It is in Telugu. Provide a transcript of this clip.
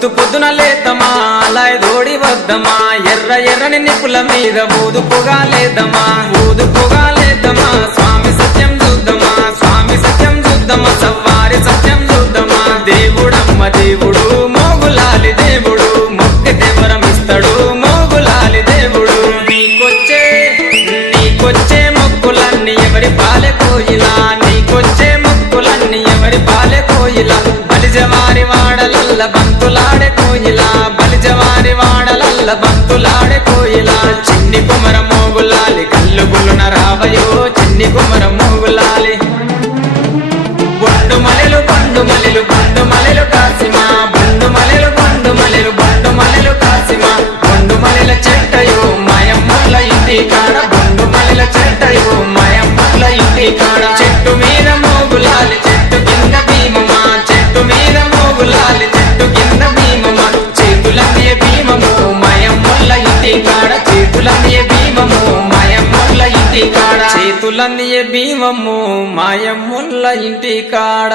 పొద్దు పొద్దున లేదమా అలాయ్ దోడి వద్దమా ఎర్ర ఎర్రని నిప్పుల మీద ఊదు పొగాలేదమా ఊదు పొగాలేదమా స్వామి సత్యం చూద్దామా స్వామి సత్యం చూద్దామా సవ్వారి సత్యం చూద్దామా దేవుడమ్మ దేవుడు మోగులాలి దేవుడు మొక్కితే వరమిస్తాడు మోగులాలి దేవుడు నీకొచ్చే మొక్కులన్నీ ఎవరి పాలె కోయిలా నీకొచ్చే మొక్కులన్నీ ఎవరి పాలె కోయిలా బలిజవారి వాడలల్ల బంతులాడే కోయిలా బలిజవారి వాడలల్ల బంతులాడే కోయిలా చిన్ని కుమర మోగులాలి కల్లు గులున రావయో చిన్ని కుమర మోగులాలి బండు మలెలు బండు మలెలు బండు మలెలు కాసిమా బండు మలెలు బండు మలెలు బండు మలెలు కాసిమా బండు మలెల చెట్టయో మాయమ్మల ఇంటి కాడ బండు మలెల చెట్టయో మాయమ్మల ఇంటి కాడ చెట్టు మీద మోగులాలి చెట్టు కింద భీమమా చెట్టు మీద మోగులాలి చెట్టు కింద భీమమా చేతులన్నీ భీమము మాయమ్మల ఇంటి కాడ చేతులన్నీ భీమము మాయమ్మల ఇంటి కాడ చేతులన్నీ భీమము మాయమ్మల ఇంటి కాడ